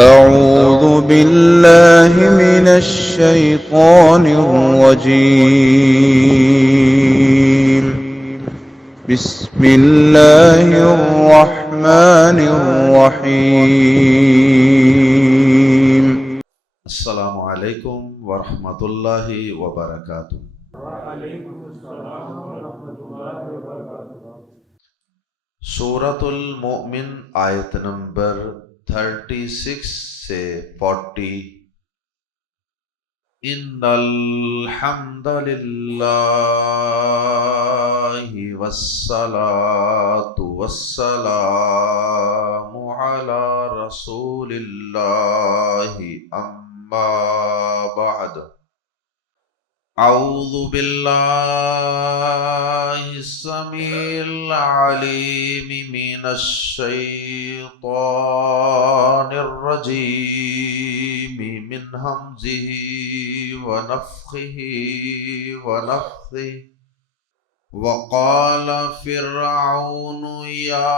أعوذ بالله من الشيطان الرجيم. بسم الله الرحمن الرحيم. السلام علیکم ورحمۃ اللہ وبرکاتہ۔ سورۃ المؤمن آیت نمبر 36 سے 40۔ ان الحمد للہ والصلاۃ والسلام علی رسول اللہ اما بعد۔ اعوذ باللہ السمیع العلیم من الشیطان الرجیم من ہمزہ ونفخہ ونفثہ۔ وقال فرعون یا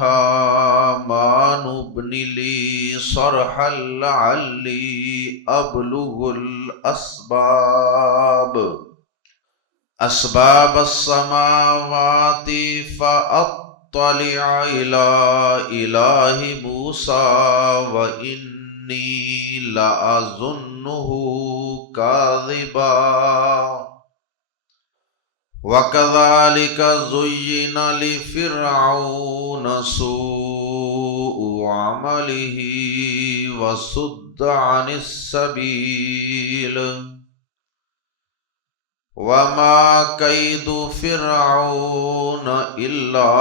ہامان ابن لی صرحا لعلی ابلغ اسباب السماوات فاطلع الى الہ موسیٰ وانی لاظنہ کاذبا۔ وَكَذَلِكَ زُيِّنَ لِفِرْعَوْنَ سُوءُ عَمَلِهِ وَصُدَّ عَنِ السَّبِيلِ وَمَا كَيْدُ فِرْعَوْنَ إِلَّا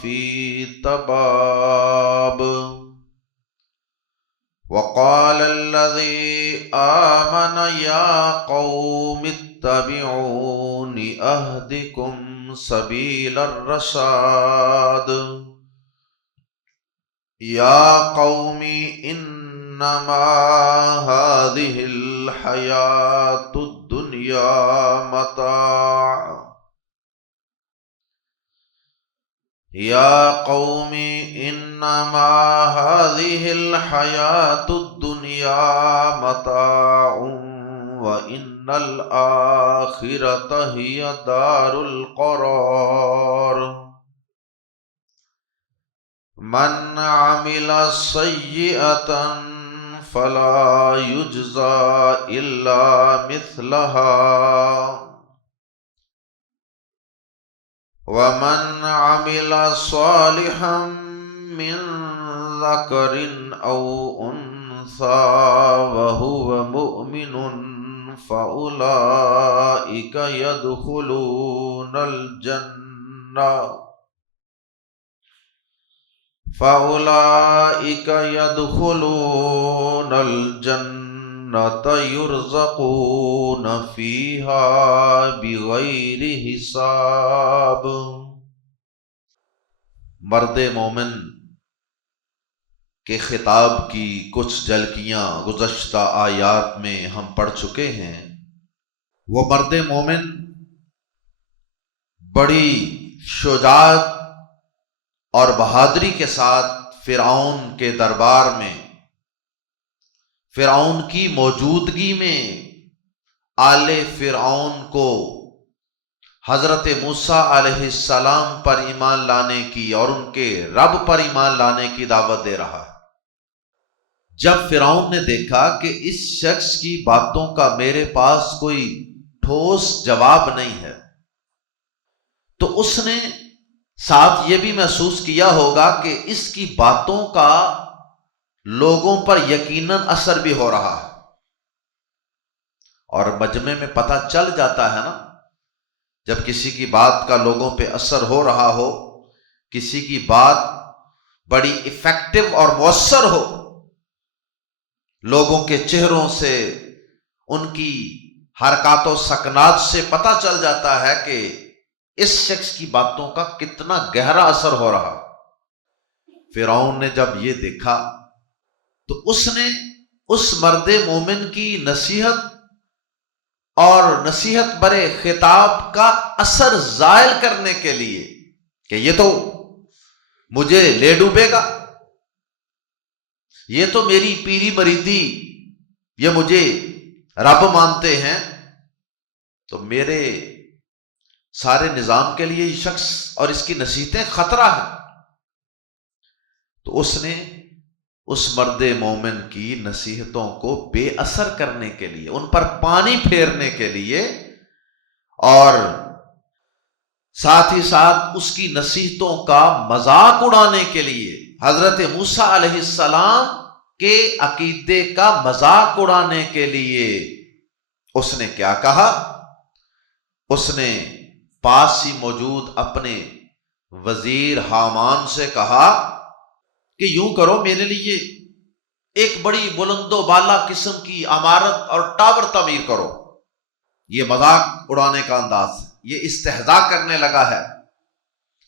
فِي تَبَابٍ۔ وقال الذي آمن يا قوم اتبعون أهدكم سبيل الرشاد۔ يا قوم إنما هذه الحياة الدنيا متاع۔ یا قوم انما هذه الحیاة الدنیا متاع وان الآخرة هي دار القرار۔ من عمل سیئة فلا یجزى الا مثلها ومن عمل صالحا من ذكر أو أنثى وهو مؤمن فأولئك يدخلون الجنة يرزقون فيها بغير حساب۔ مرد مومن کے خطاب کی کچھ جھلکیاں گزشتہ آیات میں ہم پڑھ چکے ہیں۔ وہ مرد مومن بڑی شجاعت اور بہادری کے ساتھ فرعون کے دربار میں، فرعون کی موجودگی میں آل فرعون کو حضرت موسیٰ علیہ السلام پر ایمان لانے کی اور ان کے رب پر ایمان لانے کی دعوت دے رہا ہے۔ جب فرعون نے دیکھا کہ اس شخص کی باتوں کا میرے پاس کوئی ٹھوس جواب نہیں ہے، تو اس نے ساتھ یہ بھی محسوس کیا ہوگا کہ اس کی باتوں کا لوگوں پر یقیناً اثر بھی ہو رہا ہے، اور مجمع میں پتہ چل جاتا ہے نا، جب کسی کی بات کا لوگوں پہ اثر ہو رہا ہو، کسی کی بات بڑی ایفیکٹو اور مؤثر ہو، لوگوں کے چہروں سے، ان کی حرکات و سکنات سے پتہ چل جاتا ہے کہ اس شخص کی باتوں کا کتنا گہرا اثر ہو رہا۔ فرعون نے جب یہ دیکھا تو اس نے اس مرد مومن کی نصیحت اور نصیحت برے خطاب کا اثر زائل کرنے کے لیے کہ یہ تو مجھے لے ڈوبے گا، یہ تو میری پیری مریدی، یہ مجھے رب مانتے ہیں، تو میرے سارے نظام کے لیے یہ شخص اور اس کی نصیحتیں خطرہ ہیں۔ تو اس نے اس مرد مومن کی نصیحتوں کو بے اثر کرنے کے لیے، ان پر پانی پھیرنے کے لیے، اور ساتھ ہی ساتھ اس کی نصیحتوں کا مذاق اڑانے کے لیے، حضرت موسیٰ علیہ السلام کے عقیدے کا مذاق اڑانے کے لیے اس نے کیا کہا؟ اس نے پاس ہی موجود اپنے وزیر حامان سے کہا کہ یوں کرو، میرے لیے ایک بڑی بلند و بالا قسم کی عمارت اور ٹاور تعمیر کرو۔ یہ مذاق اڑانے کا انداز ہے، یہ استہزاء کرنے لگا ہے۔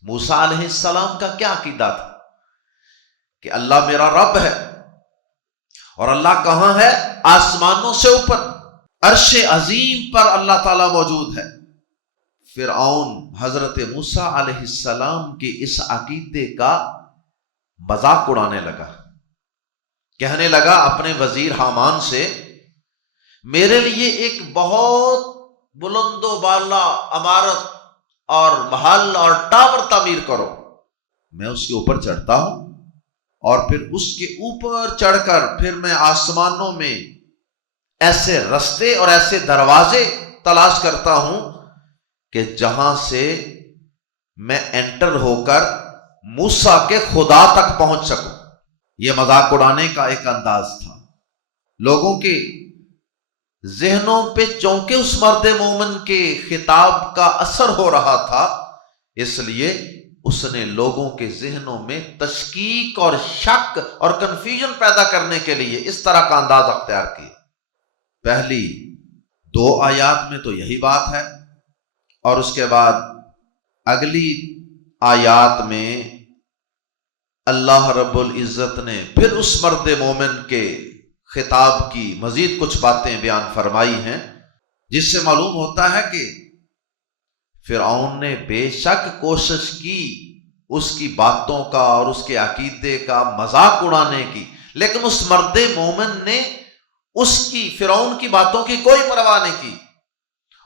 موسیٰ علیہ السلام کا کیا عقیدہ تھا کہ اللہ میرا رب ہے، اور اللہ کہاں ہے؟ آسمانوں سے اوپر، عرش عظیم پر اللہ تعالیٰ موجود ہے۔ فرعون حضرت موسیٰ علیہ السلام کے اس عقیدے کا مذاق اڑانے لگا، کہنے لگا اپنے وزیر حامان سے، میرے لیے ایک بہت بلند و بالا عمارت اور محل اور ٹاور تعمیر کرو، میں اس کے اوپر چڑھتا ہوں، اور پھر اس کے اوپر چڑھ کر پھر میں آسمانوں میں ایسے رستے اور ایسے دروازے تلاش کرتا ہوں کہ جہاں سے میں انٹر ہو کر موسیٰ کے خدا تک پہنچ سکوں۔ یہ مذاق اڑانے کا ایک انداز تھا۔ لوگوں کے ذہنوں پہ چونکہ اس مرد مومن کے خطاب کا اثر ہو رہا تھا، اس لیے اس نے لوگوں کے ذہنوں میں تشکیک اور شک اور کنفیوژن پیدا کرنے کے لیے اس طرح کا انداز اختیار کیا۔ پہلی 2 آیات میں تو یہی بات ہے، اور اس کے بعد اگلی آیات میں اللہ رب العزت نے پھر اس مرد مومن کے خطاب کی مزید کچھ باتیں بیان فرمائی ہیں، جس سے معلوم ہوتا ہے کہ فرعون نے بے شک کوشش کی اس کی باتوں کا اور اس کے عقیدے کا مذاق اڑانے کی، لیکن اس مرد مومن نے اس کی، فرعون کی باتوں کی کوئی پرواہ نہیں کی،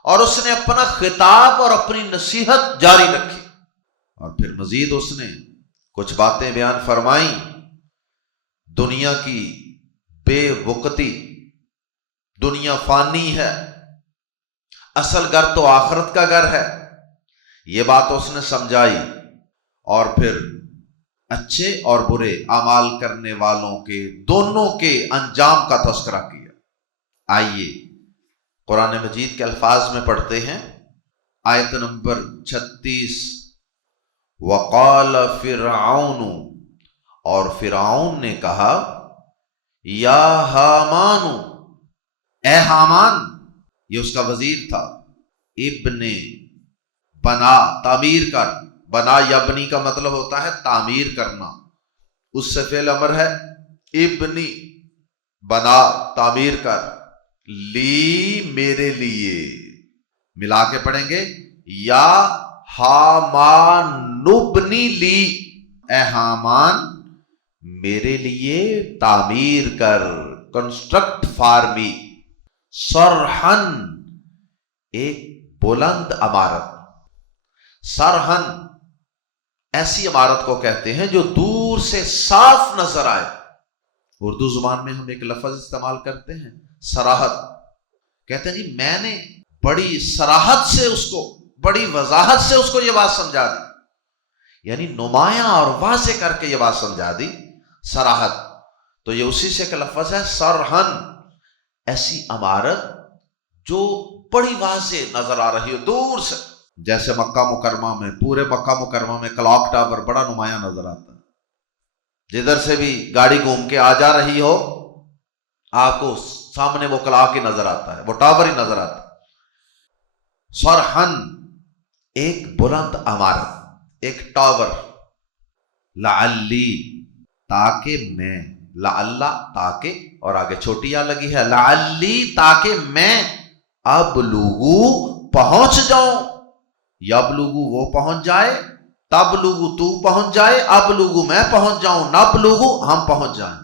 اور اس نے اپنا خطاب اور اپنی نصیحت جاری رکھی۔ اور پھر مزید اس نے کچھ باتیں بیان فرمائیں، دنیا کی بے وقتی، دنیا فانی ہے، اصل گھر تو آخرت کا گھر ہے، یہ بات اس نے سمجھائی، اور پھر اچھے اور برے اعمال کرنے والوں کے دونوں کے انجام کا تذکرہ کیا۔ آئیے قرآن مجید کے الفاظ میں پڑھتے ہیں، آیت نمبر 36، وقال فرعون، اور فرعون نے کہا، یا حامان، اے حامان، یہ اس کا وزیر تھا، ابن، بنا، تعمیر کر، بنا یبنی کا مطلب ہوتا ہے تعمیر کرنا، اس سے فعل امر ہے ابنی، بنا، تعمیر کر، لی، میرے لیے، ملا کے پڑھیں گے، یا حامان نبنی لی، اے حامان میرے لیے تعمیر کر، کنسٹرکٹ فار می، سرحن، ایک بلند عمارت۔ سرحن ایسی عمارت کو کہتے ہیں جو دور سے صاف نظر آئے۔ اردو زبان میں ہم ایک لفظ استعمال کرتے ہیں، صراحت، کہتے ہیں جی میں نے بڑی صراحت سے اس کو، بڑی وضاحت سے اس کو یہ بات سمجھا دی، یعنی نمایاں اور واضح کر کے یہ بات سمجھا دی، صراحت۔ تو یہ اسی سے ایک لفظ ہے سرحن، ایسی عمارت جو بڑی واضح نظر آ رہی ہو دور سے، جیسے مکہ مکرمہ میں، پورے مکہ مکرمہ میں کلاک ٹاور بڑا نمایاں نظر آتا ہے، جدھر سے بھی گاڑی گھوم کے آ جا رہی ہو آپ کو سامنے وہ کلاک ہی نظر آتا ہے، وہ ٹاور ہی نظر آتا ہے۔ سرحن، ایک بلند عمارت، ایک ٹاور، لعلی، تاکہ میں، لعلہ تاکہ، اور آگے چھوٹی یا لگی ہے، لعلی تاکہ میں، ابلغو پہنچ جاؤں، یبلغو وہ پہنچ جائے، تبلغو تو پہنچ جائے، ابلغو میں پہنچ جاؤں، نبلغو ہم پہنچ جائیں۔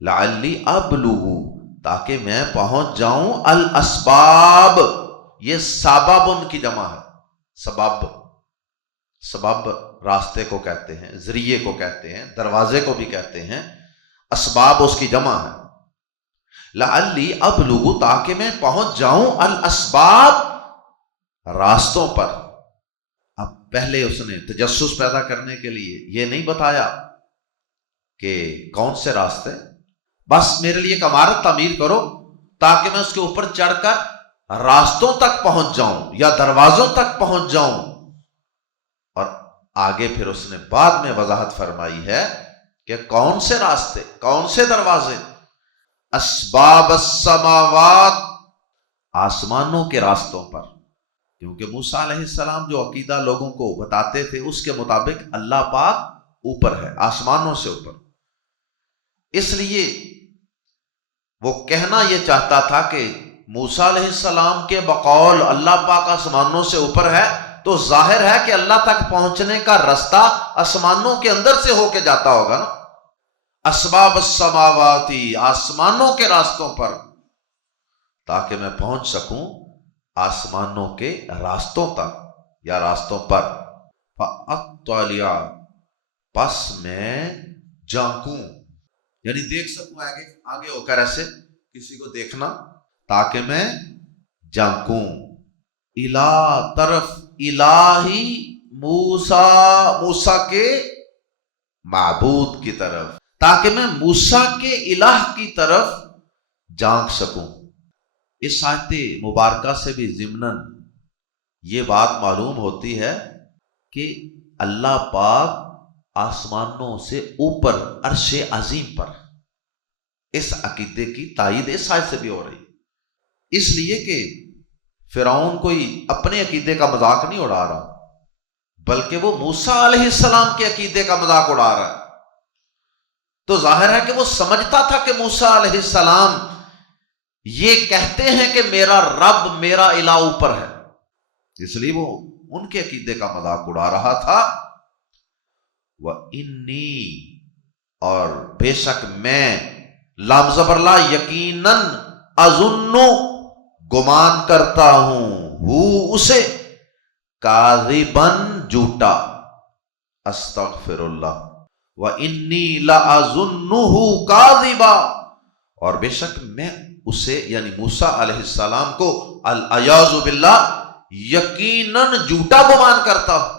لعلی ابلغ، تاکہ میں پہنچ جاؤں، الاسباب، یہ سبب کی جمع ہے، سبب راستے کو کہتے ہیں، ذریعے کو کہتے ہیں، دروازے کو بھی کہتے ہیں، اسباب اس کی جمع ہے۔ لعلی ابلغ، تاکہ میں پہنچ جاؤں، الاسباب، راستوں پر۔ اب پہلے اس نے تجسس پیدا کرنے کے لیے یہ نہیں بتایا کہ کون سے راستے، بس میرے لیے ایک عمارت تعمیر کرو تاکہ میں اس کے اوپر چڑھ کر راستوں تک پہنچ جاؤں یا دروازوں تک پہنچ جاؤں۔ اور آگے پھر اس نے بعد میں وضاحت فرمائی ہے کہ کون سے راستے، کون سے دروازے، اسباب السماوات، آسمانوں کے راستوں پر، کیونکہ موسیٰ علیہ السلام جو عقیدہ لوگوں کو بتاتے تھے اس کے مطابق اللہ پاک اوپر ہے، آسمانوں سے اوپر۔ اس لیے وہ کہنا یہ چاہتا تھا کہ موسیٰ علیہ السلام کے بقول اللہ پاک آسمانوں سے اوپر ہے، تو ظاہر ہے کہ اللہ تک پہنچنے کا راستہ آسمانوں کے اندر سے ہو کے جاتا ہوگا نا۔ اسباب السماواتی، آسمانوں کے راستوں پر، تاکہ میں پہنچ سکوں آسمانوں کے راستوں تک یا راستوں پر۔ فَأَطَّلِعَ، پس میں جھانکوں، یعنی دیکھ سکوں آگے ہو کر، ایسے کسی کو دیکھنا، تاکہ میں جھانکوں، الہ، طرف، الہی موسیٰ کے معبود کی طرف، تاکہ میں موسیٰ کے الہ کی طرف جھانک سکوں۔ اس آیت مبارکہ سے بھی ضمناً یہ بات معلوم ہوتی ہے کہ اللہ پاک آسمانوں سے اوپر عرش عظیم پر، اس عقیدے کی تائید اس آیت سے بھی ہو رہی، اس لیے کہ فرعون کوئی اپنے عقیدے کا مذاق نہیں اڑا رہا، بلکہ وہ موسیٰ علیہ السلام کے عقیدے کا مذاق اڑا رہا ہے۔ تو ظاہر ہے کہ وہ سمجھتا تھا کہ موسیٰ علیہ السلام یہ کہتے ہیں کہ میرا رب، میرا الہ اوپر ہے، اس لیے وہ ان کے عقیدے کا مذاق اڑا رہا تھا۔ وَإِنِّي، اور بے شک میں، لام زبر لا، یقیناً، اظن، گمان کرتا ہوں، ہوں اسے، کاذباً، جھوٹا، استغفر اللہ، وَإِنِّي لَأَظُنُّهُ كَاذِبًا، اور بے شک میں اسے یعنی موسیٰ علیہ السلام کو العیاذ باللہ یقیناً جھوٹا گمان کرتا ہوں۔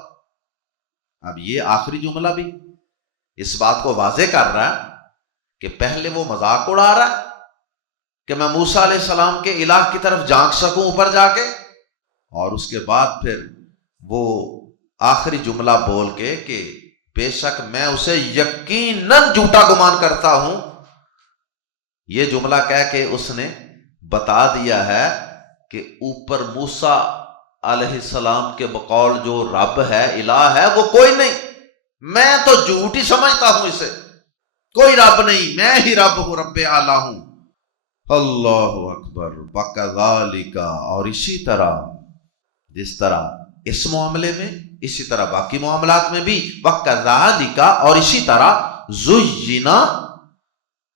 اب یہ آخری جملہ بھی اس بات کو واضح کر رہا ہے کہ پہلے وہ مذاق اڑا رہا ہے کہ میں موسیٰ علیہ السلام کے الہ کی طرف جھانک سکوں اوپر جا کے، اور اس کے بعد پھر وہ آخری جملہ بول کے کہ بے شک میں اسے یقیناً جھوٹا گمان کرتا ہوں، یہ جملہ کہہ کے اس نے بتا دیا ہے کہ اوپر موسیٰ علیہ السلام کے بقول جو رب ہے، الہ ہے، وہ کوئی نہیں، میں تو جھوٹ ہی سمجھتا ہوں اسے، کوئی رب نہیں، میں ہی رب ہوں، رب اعلیٰ ہوں۔ اللہ اکبر۔ وَكَذَلِكَ، اور اسی طرح، جس طرح اس معاملے میں اسی طرح باقی معاملات میں بھی، وَكَذَلِكَ، اور اسی طرح، زُيِّنَ،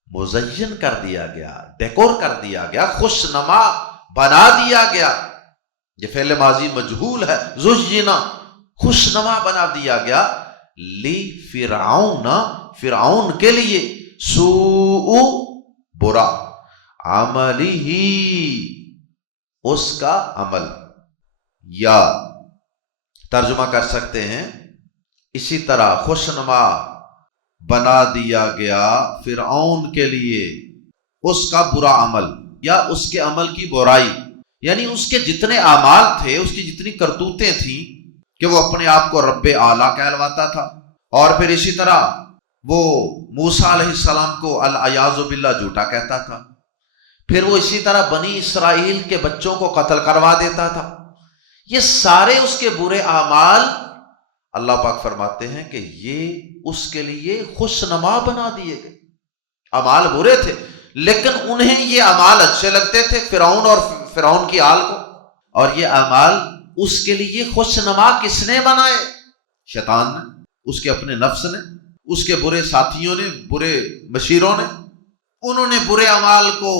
مزین کر دیا گیا، ڈیکور کر دیا گیا، خوشنما بنا دیا گیا، یہ فعل ماضی مجہول ہے، زُيِّنَ، خوشنما بنا دیا گیا، لِفِرْعَوْنَ، فرعون کے لیے، سوء، برا، عملہ، اس کا عمل، یا ترجمہ کر سکتے ہیں اسی طرح خوشنما بنا دیا گیا فرعون کے لیے اس کا برا عمل یا اس کے عمل کی برائی، یعنی اس کے جتنے اعمال تھے، اس کی جتنی کرتوتیں تھیں کہ وہ اپنے آپ کو رب اعلیٰ کہلواتا تھا، اور پھر اسی طرح وہ موسیٰ علیہ السلام کو العیاذ باللہ جھوٹا کہتا تھا، پھر وہ اسی طرح بنی اسرائیل کے بچوں کو قتل کروا دیتا تھا، یہ سارے اس کے برے اعمال اللہ پاک فرماتے ہیں کہ یہ اس کے لیے خوشنما بنا دیے گئے۔ اعمال برے تھے لیکن انہیں یہ اعمال اچھے لگتے تھے، فرعون اور فرعون کی آل کو، اور یہ اعمال اس کے لیے خوشنما کس نے بنائے؟ شیطان نے، اس کے اپنے نفس نے، اس کے برے ساتھیوں نے، برے مشیروں نے، انہوں نے برے اعمال کو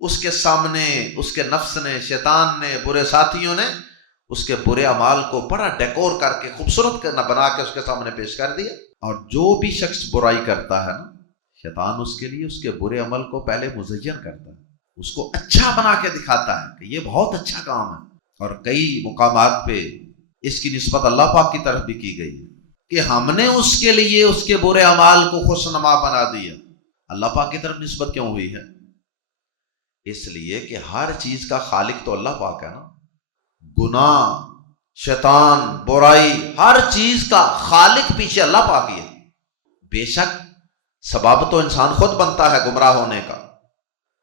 اس کے سامنے، اس کے نفس نے، شیطان نے، برے ساتھیوں نے اس کے برے اعمال کو بڑا ڈیکور کر کے خوبصورت بنا کے اس کے سامنے پیش کر دیا۔ اور جو بھی شخص برائی کرتا ہے نا، شیطان اس کے لیے اس کے برے عمل کو پہلے مزین کرتا ہے، اس کو اچھا بنا کے دکھاتا ہے کہ یہ بہت اچھا کام ہے۔ اور کئی مقامات پہ اس کی نسبت اللہ پاک کی طرف بھی کی گئی ہے کہ ہم نے اس کے لیے اس کے برے اعمال کو خوشنما بنا دیا۔ اللہ پاک کی طرف نسبت کیوں ہوئی ہے؟ اس لیے کہ ہر چیز کا خالق تو اللہ پاک ہے نا۔ گناہ، شیطان، برائی، ہر چیز کا خالق پیچھے اللہ پاک ہی ہے۔ بے شک سبب تو انسان خود بنتا ہے گمراہ ہونے کا،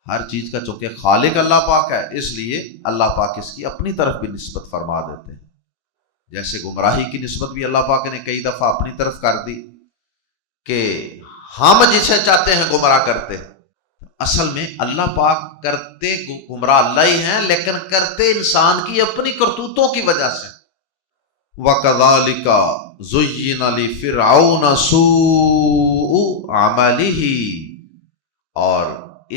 ہر چیز کا چونکہ خالق اللہ پاک ہے اس لیے اللہ پاک اس کی اپنی طرف بھی نسبت فرما دیتے ہیں۔ جیسے گمراہی کی نسبت بھی اللہ پاک نے کئی دفعہ اپنی طرف کر دی کہ ہم جسے چاہتے ہیں گمراہ کرتے ہیں، اصل میں اللہ پاک کرتے گمراہ اللہ ہی ہیں، لیکن کرتے انسان کی اپنی کرتوتوں کی وجہ سے۔ وَكَذَلِكَ زُيِّنَ لِفِرْعَوْنَ سُوءُ عَمَلِهِ، اور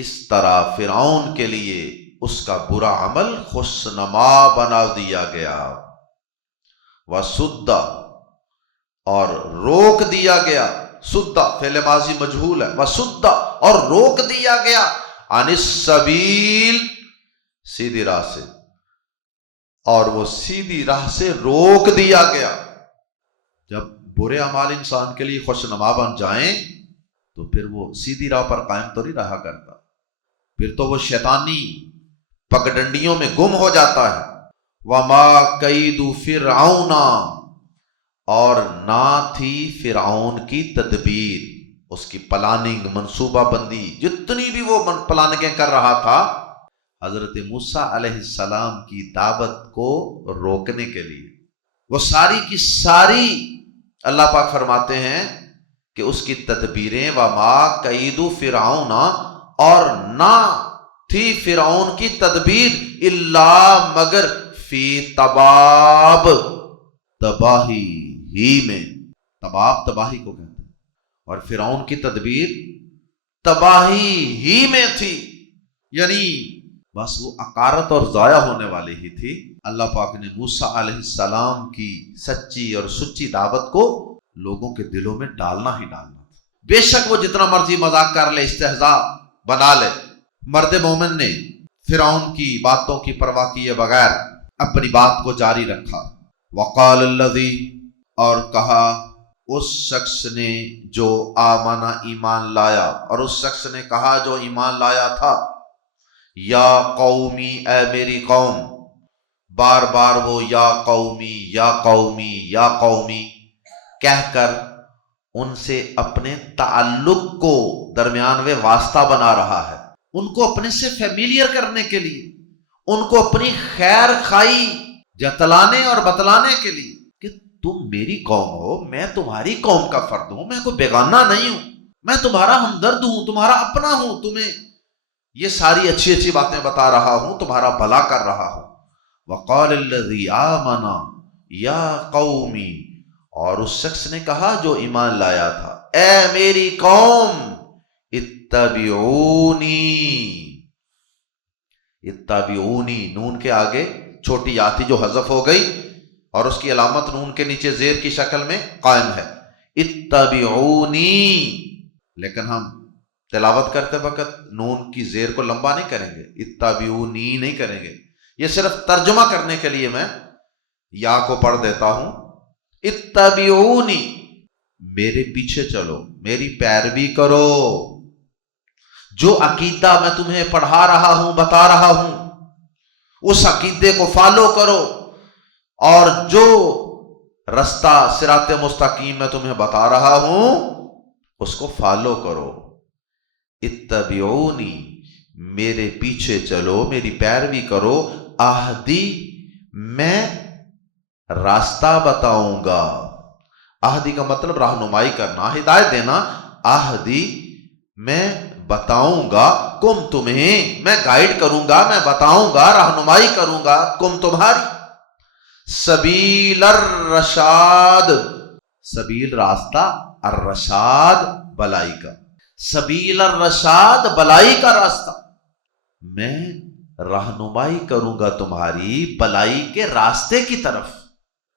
اس طرح فرعون کے لیے اس کا برا عمل خوشنما بنا دیا گیا۔ وَسُدَّ، اور روک دیا گیا، سد فعل ماضی مجہول ہے، وَسُدَّ، اور روک دیا گیا، عَنِ السَّبِيلِ، سیدھی راہ سے، اور وہ سیدھی راہ سے روک دیا گیا۔ جب برے اعمال انسان کے لیے خوشنما بن جائیں تو پھر وہ سیدھی راہ پر قائم تو نہیں رہا کرتا، پھر تو وہ شیطانی پگڈنڈیوں میں گم ہو جاتا ہے۔ وَمَا كَيْدُ فِرْعَوْنَ، اور نہ تھی فرعون کی تدبیر، اس کی پلاننگ، منصوبہ بندی، جتنی بھی وہ پلاننگیں کر رہا تھا حضرت موسیٰ علیہ السلام کی دعوت کو روکنے کے لیے، وہ ساری کی ساری اللہ پاک فرماتے ہیں کہ اس کی تدبیریں وَمَا كَيْدُ فِرْعَوْنَ، اور نہ تھی فرعون کی تدبیر الا مگر فی تباب، تباہی ہی میں، تباب تباہی کو کہتے ہیں، اور فرعون کی تدبیر تباہی ہی میں تھی، یعنی بس وہ عقارت اور ضائع ہونے والی ہی تھی۔ اللہ پاک نے موسیٰ علیہ السلام کی سچی اور سچی دعوت کو لوگوں کے دلوں میں ڈالنا ہی ڈالنا تھا۔ بے شک وہ جتنا مرضی مذاق کر لے، استہزاء بنا لے، مرد مومن نے فرعون کی باتوں کی پرواہ کیے بغیر اپنی بات کو جاری رکھا۔ وقال الذی، اور کہا اس شخص نے جو آمنا، ایمان لایا، اور اس شخص نے کہا جو ایمان لایا تھا، یا قومی، اے میری قوم، بار بار وہ یا قومی یا قومی یا قومی کہہ کر ان سے اپنے تعلق کو درمیان میں واسطہ بنا رہا ہے، ان کو اپنے سے فیملیئر کرنے کے لیے، ان کو اپنی خیر خائی جتلانے اور بتلانے کے لیے کہ تم میری قوم ہو، میں تمہاری قوم کا فرد ہوں، میں کوئی بیگانہ نہیں ہوں، میں تمہارا ہمدرد ہوں، تمہارا اپنا ہوں، تمہیں یہ ساری اچھی اچھی باتیں بتا رہا ہوں، تمہارا بھلا کر رہا ہوں۔ وقال الذی آمن یا قومی، اور اس شخص نے کہا جو ایمان لایا تھا، اے میری قوم، اتبعونی، اتبعونی، نون کے آگے چھوٹی یا تھی جو حذف ہو گئی اور اس کی علامت نون کے نیچے زیر کی شکل میں قائم ہے، اتبعونی، لیکن ہم تلاوت کرتے وقت نون کی زیر کو لمبا نہیں کریں گے، اتبعونی نہیں کریں گے، یہ صرف ترجمہ کرنے کے لیے میں یا کو پڑھ دیتا ہوں۔ اتبعونی، میرے پیچھے چلو، میری پیروی کرو، جو عقیدہ میں تمہیں پڑھا رہا ہوں، بتا رہا ہوں، اس عقیدے کو فالو کرو، اور جو رستہ صراط مستقیم میں تمہیں بتا رہا ہوں اس کو فالو کرو۔ اتبعونی، میرے پیچھے چلو، میری پیروی کرو، اہدی، میں راستہ بتاؤں گا۔ اہدی کا مطلب رہنمائی کرنا، ہدایت دینا، اہدی، میں بتاؤں گا، کم تمہیں، میں گائیڈ کروں گا، میں بتاؤں گا، رہنمائی کروں گا کم تمہاری، سبیل الرشاد، سبیل راستہ، الرشاد بلائی کا، سبیل الرشاد، بلائی کا راستہ، میں رہنمائی کروں گا تمہاری بلائی کے راستے کی طرف۔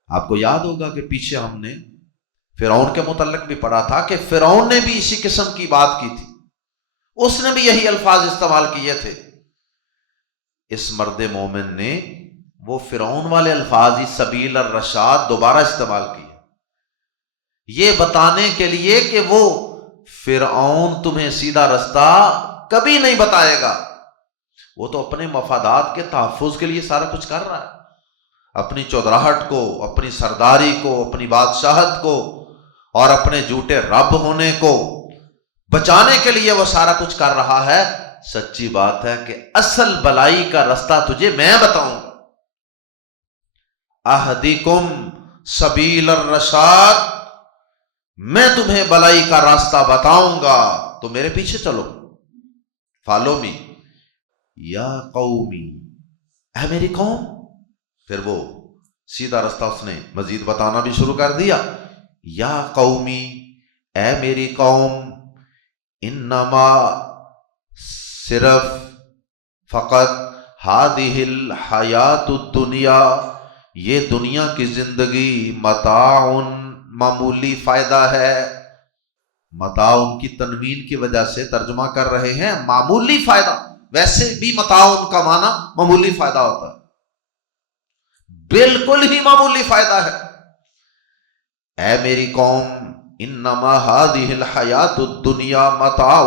آپ کو یاد ہوگا کہ پیچھے ہم نے فرعون کے متعلق بھی پڑھا تھا کہ فرعون نے بھی اسی قسم کی بات کی تھی، اس نے بھی یہی الفاظ استعمال کیے تھے۔ اس مرد مومن نے وہ فرعون والے الفاظ ہی سبیل الرشاد دوبارہ استعمال کیے، یہ بتانے کے لیے کہ وہ فرعون تمہیں سیدھا رستہ کبھی نہیں بتائے گا، وہ تو اپنے مفادات کے تحفظ کے لیے سارا کچھ کر رہا ہے، اپنی چودراہٹ کو، اپنی سرداری کو، اپنی بادشاہت کو اور اپنے جھوٹے رب ہونے کو بچانے کے لیے وہ سارا کچھ کر رہا ہے۔ سچی بات ہے کہ اصل بلائی کا رستہ تجھے میں بتاؤں گا۔ اہدیکم سبیل الرشاد، میں تمہیں بلائی کا راستہ بتاؤں گا، تو میرے پیچھے چلو، فالو می۔ یا قومی، اے میری قوم، پھر وہ سیدھا رستہ اس نے مزید بتانا بھی شروع کر دیا۔ یا قومی، اے میری قوم، انما، صرف، فقط، ہادہ الحیات الدنیا، یہ دنیا کی زندگی، متاع، معمولی فائدہ ہے۔ متاع کی تنوین کی وجہ سے ترجمہ کر رہے ہیں معمولی فائدہ، ویسے بھی متاع کا معنی معمولی فائدہ ہوتا ہے، بالکل ہی معمولی فائدہ ہے۔ اے میری قوم، انما ہذہ الحیات الدنیا متاع،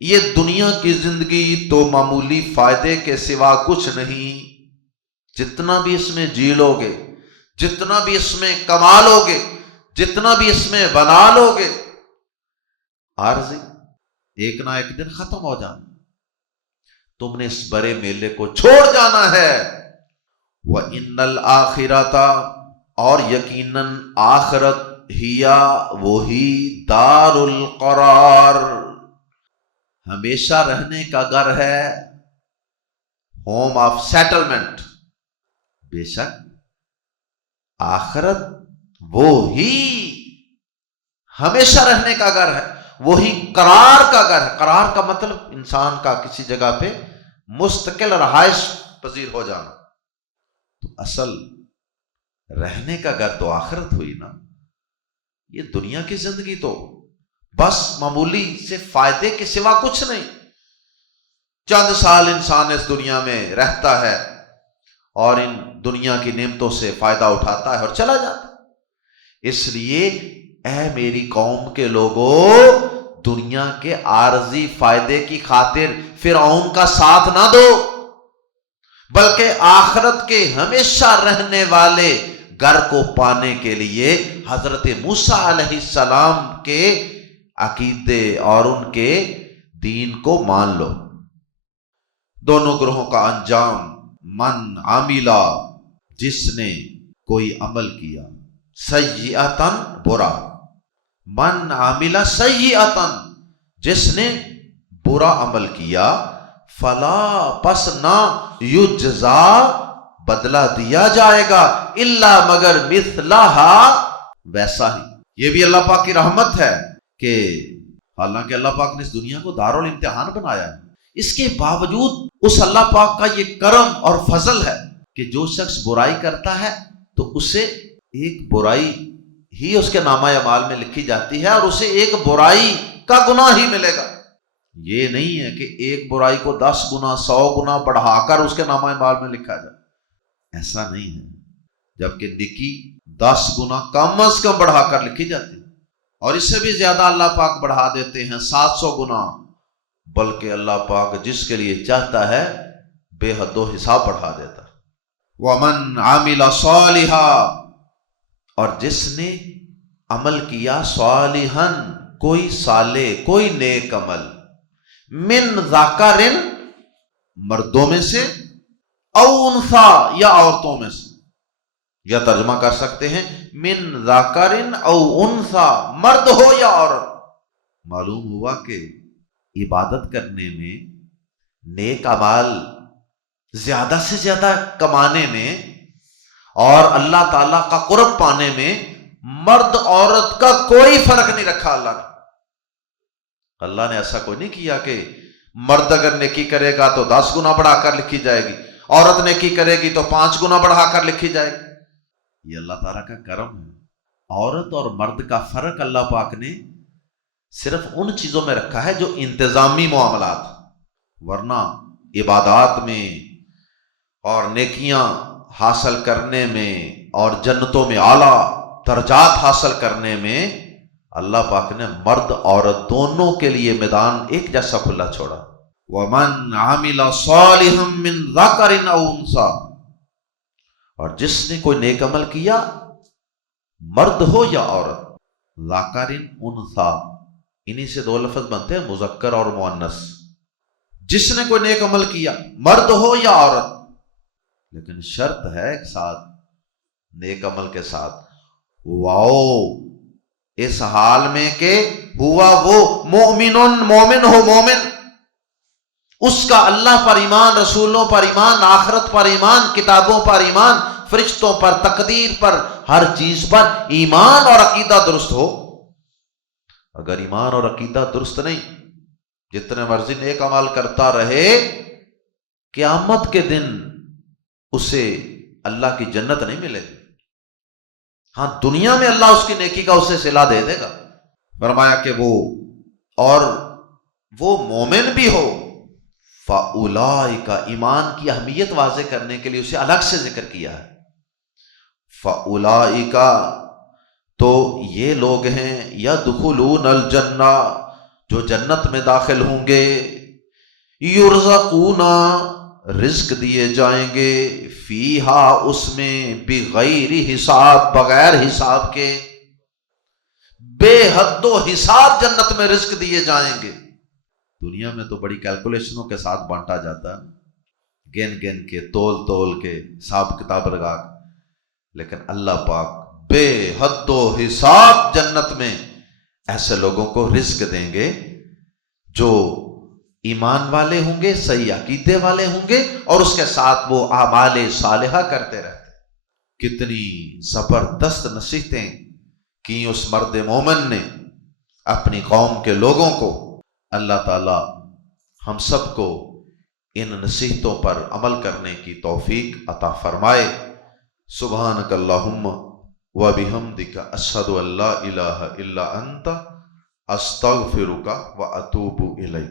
یہ دنیا کی زندگی تو معمولی فائدے کے سوا کچھ نہیں۔ جتنا بھی اس میں جی لو گے، جتنا بھی اس میں کما لو گے، جتنا بھی اس میں بنا لو گے، عارضی، ایک نہ ایک دن ختم ہو جانا، تم نے اس بڑے میلے کو چھوڑ جانا ہے۔ وَإِنَّ الْآخِرَةَ، اور یقیناً آخرت ہیا، وہی دار القرار، ہمیشہ رہنے کا گھر ہے، ہوم آف سیٹلمنٹ۔ بے شک آخرت وہی ہمیشہ رہنے کا گھر ہے، وہی قرار کا گھر ہے۔ قرار کا مطلب انسان کا کسی جگہ پہ مستقل رہائش پذیر ہو جانا، تو اصل رہنے کا گھر تو آخرت ہوئی نا۔ یہ دنیا کی زندگی تو بس معمولی سے فائدے کے سوا کچھ نہیں۔ چند سال انسان اس دنیا میں رہتا ہے اور ان دنیا کی نعمتوں سے فائدہ اٹھاتا ہے اور چلا جاتا ہے۔ اس لیے اے میری قوم کے لوگوں، دنیا کے عارضی فائدے کی خاطر فرعون کا ساتھ نہ دو، بلکہ آخرت کے ہمیشہ رہنے والے گھر کو پانے کے لیے حضرت موسیٰ علیہ السلام کے عقیدے اور ان کے دین کو مان لو۔ دونوں گروہوں کا انجام، من عاملہ، جس نے کوئی عمل کیا، سیئتاً، برا، من عاملہ سیئتاً، جس نے برا عمل کیا، فلا، پس نہ، یجزا، بدلہ دیا جائے گا، الا، مگر، مثلہا، ویسا ہی۔ یہ بھی اللہ پاک کی رحمت ہے کہ حالانکہ اللہ پاک نے اس دنیا کو دارالامتحان بنایا ہے، اس کے باوجود اس اللہ پاک کا یہ کرم اور فضل ہے کہ جو شخص برائی کرتا ہے تو اسے ایک برائی ہی اس کے نامہ اعمال میں لکھی جاتی ہے اور اسے ایک برائی کا گناہ ہی ملے گا۔ یہ نہیں ہے کہ ایک برائی کو 10 گنا 100 گنا بڑھا کر اس کے نامہ اعمال میں لکھا جائے، ایسا نہیں ہے، جبکہ نیکی 10 گنا کم از کم بڑھا کر لکھی جاتی ہے، اور اس سے بھی زیادہ اللہ پاک بڑھا دیتے ہیں 700 گنا، بلکہ اللہ پاک جس کے لیے چاہتا ہے بے حد و حساب بڑھا دیتا ہے۔ وَمَنْ عَمِلَ صَالِحًا، اور جس نے عمل کیا، صالحاً، کوئی صالح، کوئی نیک عمل، من ذکر، مردوں میں سے، او انثی، یا عورتوں میں سے، یا ترجمہ کر سکتے ہیں من ذکر او انثی، مرد ہو یا عورت۔ معلوم ہوا کہ عبادت کرنے میں، نیک اعمال زیادہ سے زیادہ کمانے میں اور اللہ تعالیٰ کا قرب پانے میں مرد عورت کا کوئی فرق نہیں رکھا اللہ نے۔ اللہ نے ایسا کوئی نہیں کیا کہ مرد اگر نیکی کرے گا تو 10 گنا بڑھا کر لکھی جائے گی، عورت نیکی کرے گی تو 5 گنا بڑھا کر لکھی جائے گی۔ یہ اللہ تعالیٰ کا کرم ہے۔ عورت اور مرد کا فرق اللہ پاک نے صرف ان چیزوں میں رکھا ہے جو انتظامی معاملات، ورنہ عبادات میں اور نیکیاں حاصل کرنے میں اور جنتوں میں اعلیٰ درجات حاصل کرنے میں اللہ پاک نے مرد عورت دونوں کے لیے میدان ایک جیسا کھلا چھوڑا۔ وَمَنْ عَمِلَ صَالِحًا مِّن ذَكَرٍ أَوْ أُنثَىٰ، اور جس نے کوئی نیک عمل کیا، مرد ہو یا عورت، ذَكَرٍ أُنثَىٰ، انہی سے 2 لفظ بنتے ہیں، مذکر اور مؤنث۔ جس نے کوئی نیک عمل کیا، مرد ہو یا عورت، لیکن شرط ہے ایک ساتھ نیک عمل کے ساتھ، واؤ، اس حال میں کہ ہوا وہ مومن ہو، مومن، اس کا اللہ پر ایمان، رسولوں پر ایمان، آخرت پر ایمان، کتابوں پر ایمان، فرشتوں پر، تقدیر پر، ہر چیز پر ایمان اور عقیدہ درست ہو۔ اگر ایمان اور عقیدہ درست نہیں، جتنے مرضی نیک عمل کرتا رہے، قیامت کے دن اسے اللہ کی جنت نہیں ملے گی۔ ہاں، دنیا میں اللہ اس کی نیکی کا اسے صلہ دے دے گا۔ فرمایا کہ وہ مومن بھی ہو، فَأُولَٰئِکَ، ایمان کی اہمیت واضح کرنے کے لیے اسے الگ سے ذکر کیا ہے۔ فَأُولَٰئِکَ، تو یہ لوگ ہیں، يَدْخُلُونَ الْجَنَّةَ، جو جنت میں داخل ہوں گے، يُرْزَقُونَ، رزق دیے جائیں گے، فیہا، اس میں، بغیر حساب، بغیر حساب کے، بے حد و حساب جنت میں رزق دیے جائیں گے۔ دنیا میں تو بڑی کیلکولیشنوں کے ساتھ بانٹا جاتا ہے، گن کے، تول کے، حساب کتاب لگا کے، لیکن اللہ پاک بے حد و حساب جنت میں ایسے لوگوں کو رزق دیں گے جو ایمان والے ہوں گے، صحیح عقیدے والے ہوں گے، اور اس کے ساتھ وہ اعمال صالحہ کرتے رہتے۔ کتنی زبردست نصیحتیں کی اس مرد مومن نے اپنی قوم کے لوگوں کو۔ اللہ تعالی ہم سب کو ان نصیحتوں پر عمل کرنے کی توفیق عطا فرمائے۔ سبحانک اللہم وبحمدک، اشہد ان لا الہ الا انت، استغفرک واتوب الیک۔